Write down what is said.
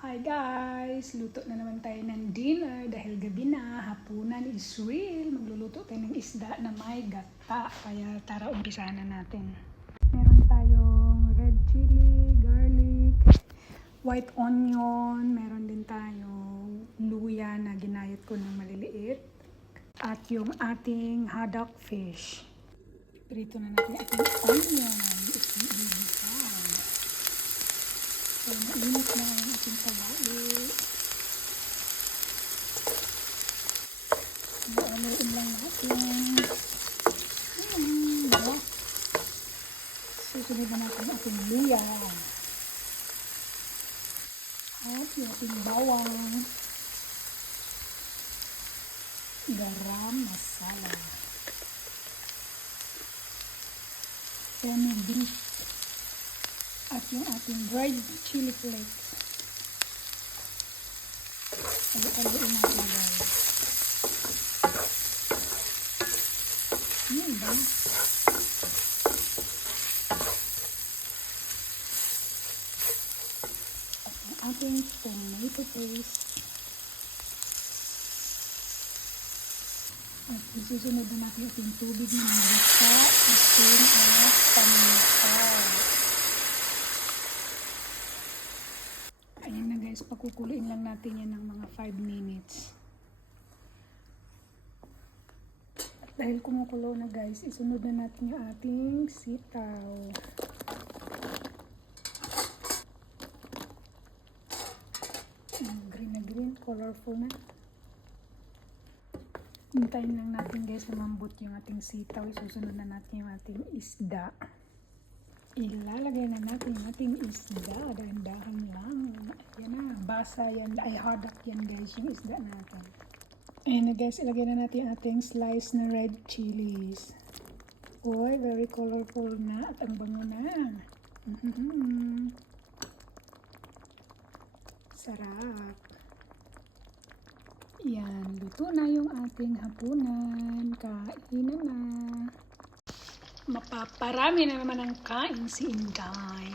Hi guys! Luto na naman tayo ng dinner dahil gabi na, hapunan is real. Magluluto tayo ng isda na may gata. Kaya tara, umpisahan na natin. Meron tayong red chili, garlic, white onion. Meron din tayong luya na ginayat ko ng maliliit. At yung ating haddock fish. Prito na natin ating onion. So, mainit na ang ating kawali. Haluin lang natin. Susunod na natin ang ating luya. At yung ating bawang. Garam masala. Beef. At yung ating dried chili flakes. Haluin natin guys. Yan ba? At ang ating tomato paste. At isusunod na natin ating tubig na nagasa asin at paminta. Ayan na guys, pakukuluin lang natin yan ng mga 5 minutes. At dahil kumukulo na guys, isunod na natin yung ating sitaw. Green na green, colorful na. Hintayin lang natin guys na mambot yung ating sitaw. Isusunod na natin yung ating isda. Ilalagay na natin yung ating isda. Dahan-dahan lang. Ayan na. Basa yan. Ay, haddock yan guys. Yung isda natin. Ayan na guys. Ilagay na natin yung ating slice na red chilies. Uy, very colorful na. At ang bango na. Sarap. Yan. Luto na yung ating hapunan. Kainan na. Mapaparami na naman ang kain si Inday.